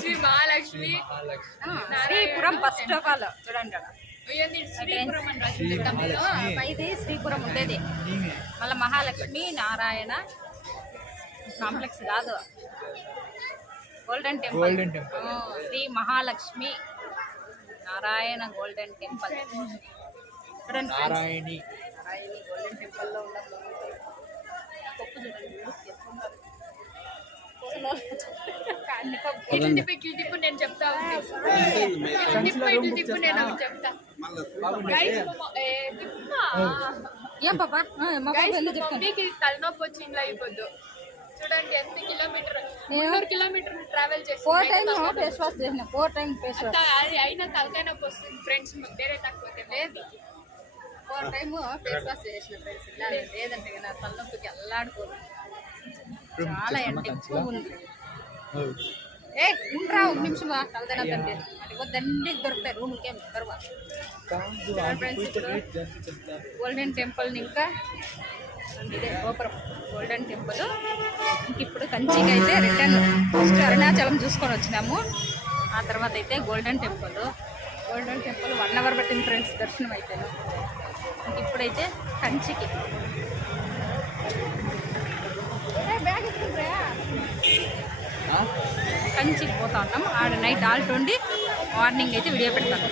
Shri Mahalakshmi Sripuram bus stop చూడండి. ఇది శ్రీపురం ఉండేది. మళ్ళీ మహాలక్ష్మి నారాయణ కాంప్లెక్స్ కాదు, golden temple. Shri Mahalakshmi Narayana golden temple చూడండి. నారాయణి గోల్డెన్ టెంపుల్లో ఉన్న పప్పు చూడండి. ఇటు నేను చెప్తా ఏం పాప మమ్మీకి తలనొప్పి వచ్చి ఇంట్లో అయిపోద్దు. చూడండి ఎంత కిలోమీటర్, 300 కిలోమీటర్ ట్రావెల్ చేసి 4 టైమ్స్ ఫేస్ వాష్ చేసిన. 4 టైమ్స్ ఫేస్ వాష్ అయినా తలకాయ నొప్పి వస్తుంది ఫ్రెండ్స్. వేరే తక్కువ లేదు, 4 టైమ్ ఫేస్ వాష్ చేసిన ఫ్రెండ్స్. లేదంటే నా తలనొప్పికి అల్లాడుకోదు. చాలా ఎండ ఎక్కువ ఉంది. ఉండరా ఒక నిమిషం తలదైనా తండ్రి అది దండికి దొరుకుతాయి రూమ్కి ఏమి దొరవ. గోల్డెన్ టెంపుల్ ఇంకా ఇదే గోపురం గోల్డెన్ టెంపుల్. ఇంక ఇప్పుడు కంచికి అయితే రిటర్న్ ఫస్ట్ అరుణాచలం చూసుకొని వచ్చినాము. ఆ తర్వాత అయితే గోల్డెన్ టెంపుల్ 1 అవర్ పట్టింది ఫ్రెండ్స్ దర్శనం అయితేను. ఇంక ఇప్పుడైతే కంచికి కంచికి పోతా ఉన్నాం. ఆడ నైట్ ఆల్ట్ ఉండి మార్నింగ్ అయితే వీడియో పెడతాను.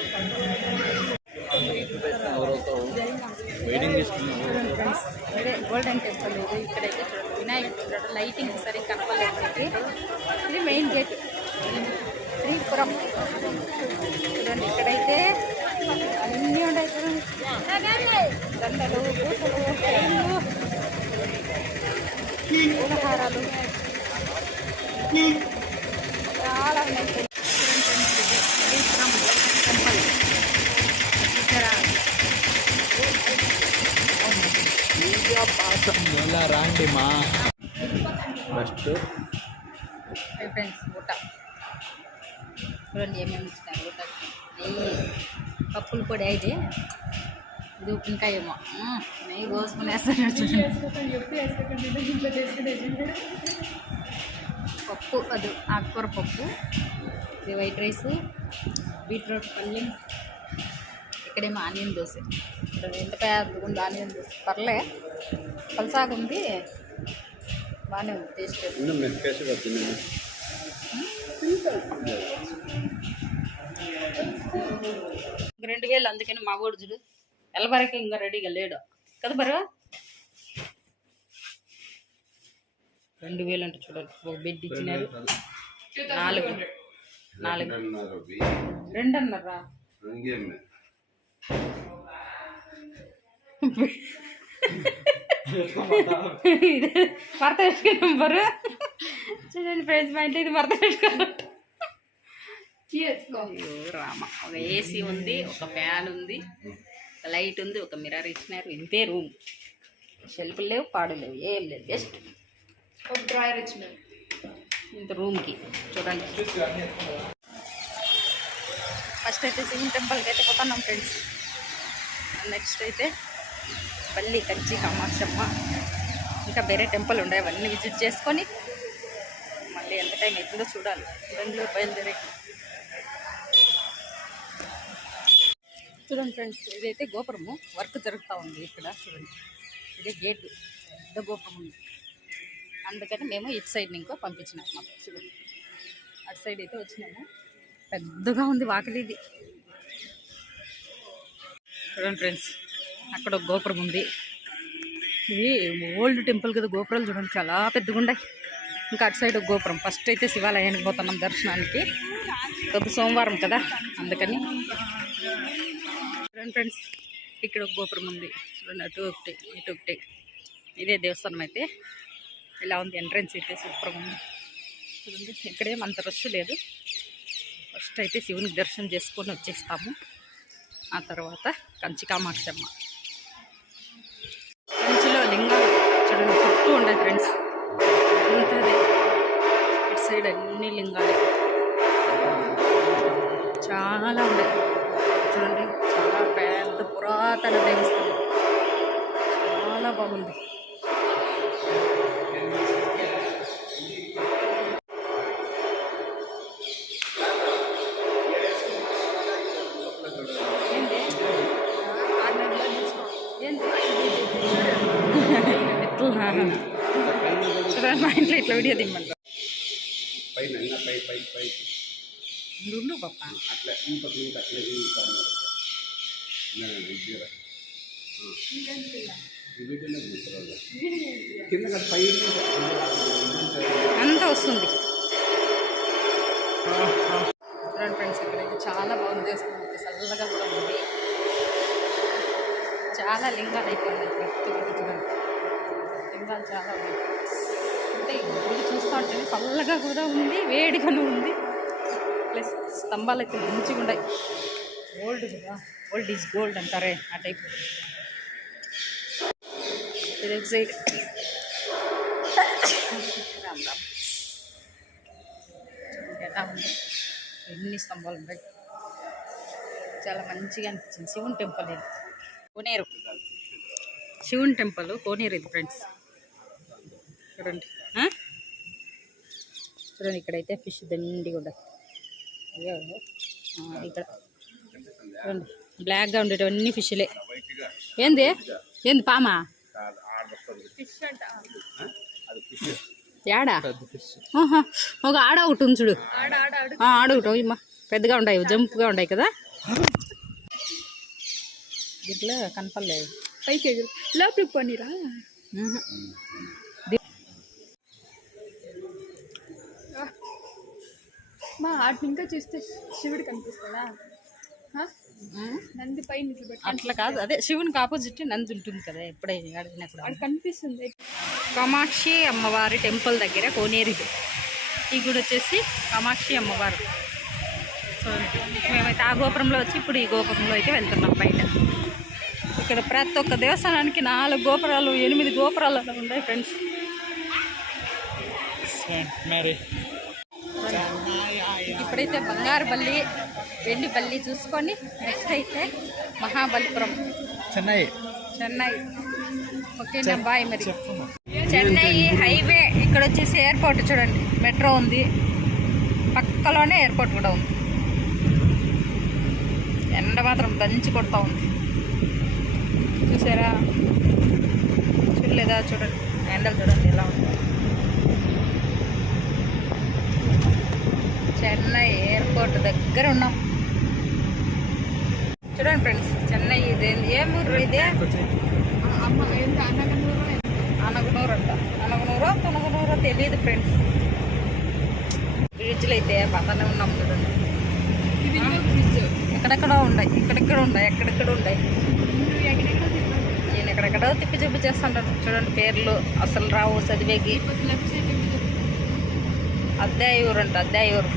ఇదే గోల్డెన్ టెంపుల్. ఇది ఇక్కడైతే చూడండి వినాయకుడు ఉంటాడు. లైటింగ్ సరిగ్గా కనపడలేదు. ఇది మెయిన్ గేట్ శ్రీపురం. చూడండి ఇక్కడైతే అన్నీ ఉన్నాయి చూడండి. దండలు, పూసలు, చైన్లు, పూలహారాలు చాలా ఉన్నాయి. శ్రీపురం టెంపుల్ ఎలా రాండి మా ఫస్ట్ ఫ్రెండ్స్. ఊట చూడండి ఏమేమి ఇచ్చినారు. ఊట పప్పుల పొడి అయితే ఇది ఉప్పినకాయ ఏమో నెయ్యి కోసుకుని వేస్తాడు చూడండి. పప్పు అది ఆకుకూర పప్పు. ఇది వైట్ రైస్, బీట్రూట్ పల్లి. ఇక్కడేమో ఆనియన్ దోశ. ఇక్కడ ఎంత పెద్దగా ఉంది ఆనియన్ దోశ. పర్లే పలసాగా ఉంది, బాగానే ఉంది టేస్ట్. 2000 అందుకని మా ఓడు చూడు ఎల్లబరికి ఇంకా రెడీగా లేడు కదా బరువా. 2000 అంటే చూడండి. ఒక బెడ్ ఇచ్చినారు. 2 అన్నారా. మరత పెట్టుకున్నాం బరు. చూడండి ఫ్రెండ్స్ మా ఇంట్లో ఇది మరత పెట్టుకున్నాం. రామ ఒక ఏసీ ఉంది, ఒక ఫ్యాన్ ఉంది, ఒక లైట్ ఉంది, ఒక మిర్రర్ ఇచ్చినారు. ఇంతే రూమ్. షెల్ఫ్లు లేవు, పాడు లేవు, ఏం లేదు. జస్ట్ ఒక డ్రాయర్ ఇచ్చినారు ఇంత రూమ్కి. చూడండి ఫస్ట్ అయితే శివుని టెంపుల్కి అయితే పోతున్నాం ఫ్రెండ్స్. నెక్స్ట్ అయితే మళ్ళీ కంచి కామాక్షమ్మ ఇంకా వేరే టెంపుల్ ఉండే అవన్నీ విజిట్ చేసుకొని మళ్ళీ ఎంత టైం అవుతుందో చూడాలి. బెంగళూరు బయలుదేరే. చూడండి ఫ్రెండ్స్ ఇదైతే గోపురము. వర్క్ జరుగుతూ ఉంది ఇక్కడ. చూడండి ఇదే గేటు, పెద్ద గోపురం ఉంది. అందుకని మేము ఇటు సైడ్ ఇంకో పంపించినాం మాకు. చూడండి అటు సైడ్ అయితే వచ్చినాము. పెద్దగా ఉంది వాకిలి ఇది. చూడండి ఫ్రెండ్స్ అక్కడ ఒక గోపురం ఉంది. ఇది ఓల్డ్ టెంపుల్ కదా. గోపురాలు చూడండి చాలా పెద్దగా ఉన్నాయి. ఇంకా అటు సైడ్ ఒక గోపురం. ఫస్ట్ అయితే శివాలయానికి పోతున్నాం దర్శనానికి. రేపు సోమవారం కదా అందుకని. చూడండి ఫ్రెండ్స్ ఇక్కడ ఒక గోపురం ఉంది. చూడండి అటు ఒకటి ఇటు ఒకటి. ఇదే దేవస్థానం అయితే. ఇలా ఉంది ఎంట్రన్స్ అయితే సూపర్గా ఉంది చూడండి. ఇక్కడేం అంత రష్ లేదు. ఫస్ట్ అయితే శివునికి దర్శనం చేసుకొని వచ్చేస్తాము. ఆ తర్వాత కంచి కామాక్షమ్మ. కంచిలో లింగాలు చూడండి చుట్టూ ఉండదు ఫ్రెండ్స్. అంతది ఇటు సైడ్ అన్ని లింగాలు చాలా ఉండదు చూడండి. చాలా పెద్ద పురాతన దేవస్థానం, చాలా బాగుంది. చూడండి మా ఇంట్లో ఇట్లా వీడియో దిమ్మంటారు. ఉండు పాప. అంతా వస్తుంది చూడండి ఫ్రెండ్స్. ఇక్కడైతే చాలా బాగుంది దేవస్థానం. చల్లగా కూడా ఉంది. చాలా లింగాలు అయిపోయినాయి. చూడండి లింగాలు చాలా ఉన్నాయి. అంటే గుడి చూస్తూ ఉంటే చల్లగా కూడా ఉంది, వేడిగాను ఉంది. ప్లస్ స్తంభాలు అయితే మంచిగా ఉన్నాయి. ఓల్డ్ కదా, ఓల్డ్ ఈజ్ గోల్డ్ అంటారే ఆ టైప్. ఇది సైడ్ రామ్ రామ్ ఎలా ఉంది. ఎన్ని స్తంభాలు ఉంటాయి. చాలా మంచిగా అనిపించింది. శివుని టెంపుల్ ఇది కోనేరు. శివుని టెంపుల్ కోనేరు ఇది ఫ్రెండ్స్. చూడండి చూడండి ఇక్కడైతే ఫిష్ దండి కూడా. అయ్యో ఇక్కడ చూడండి బ్లాక్గా ఉండేటవన్నీ ఫిష్లే. ఏంది ఏంది పామా? యాడా ఒక ఆడ ఒకటి ఉంది చూడు. ఆడ ఒకటి పెద్దగా ఉంటాయి, జంపుగా ఉంటాయి కదా. ఇట్లా కనపడలేదు. పైకి లోపలికి పోనీరా. మా ఆటి ఇంకా చూస్తే శివుడు కనిపిస్తాడా? నంది పైన అట్లా కాదు, అదే శివునికి ఆపోజిట్ నంది ఉంటుంది కదా. ఎప్పుడైనా అడిగినప్పుడు అది కనిపిస్తుంది. కామాక్షి అమ్మవారి టెంపుల్ దగ్గర కోనేరు ఇది. ఈ గుడి వచ్చేసి కామాక్షి అమ్మవారు. సో మేమైతే ఆ గోపురంలో వచ్చి ఇప్పుడు ఈ గోపురంలో అయితే వెళ్తున్నాం. బయట ఇక్కడ ప్రతి ఒక్క దేవస్థానానికి 4 గోపురాలు 8 గోపురాలు అలా ఉన్నాయి ఫ్రెండ్స్. ఇప్పుడైతే బంగారు బల్లి, వెండి బల్లి చూసుకొని నెక్స్ట్ అయితే మహాబలిపురం చెన్నై. ఓకేనా బాయ్. మరి చెన్నై హైవే ఇక్కడ వచ్చేసి ఎయిర్పోర్ట్ చూడండి. మెట్రో ఉంది, పక్కలోనే ఎయిర్పోర్ట్ కూడా ఉంది. ఎండ మాత్రం దంచి కొడతా ఉంది చూసారా? చూడలేదా? చూడండి ఎండలు చూడండి ఎలా ఉంది. చెన్నై ఎయిర్పోర్ట్ దగ్గర ఉన్నాం చూడండి ఫ్రెండ్స్. చెన్నై ఇదే ఏం ఊరు ఇదే? అనగనూరు అంట. అనగనూరో తెలియదు ఫ్రెండ్స్. బ్రిడ్జ్లు అయితే పక్కనే ఉన్నాం చూడండి. ఎక్కడెక్కడో ఉన్నాయి, ఎక్కడెక్కడ ఉన్నాయి. నేను ఎక్కడెక్కడో తిప్పి చూపించేస్తాను చూడండి. పేర్లు అసలు రావు చదివేకి. అద్దాయూరు అంట. అద్దాయూరు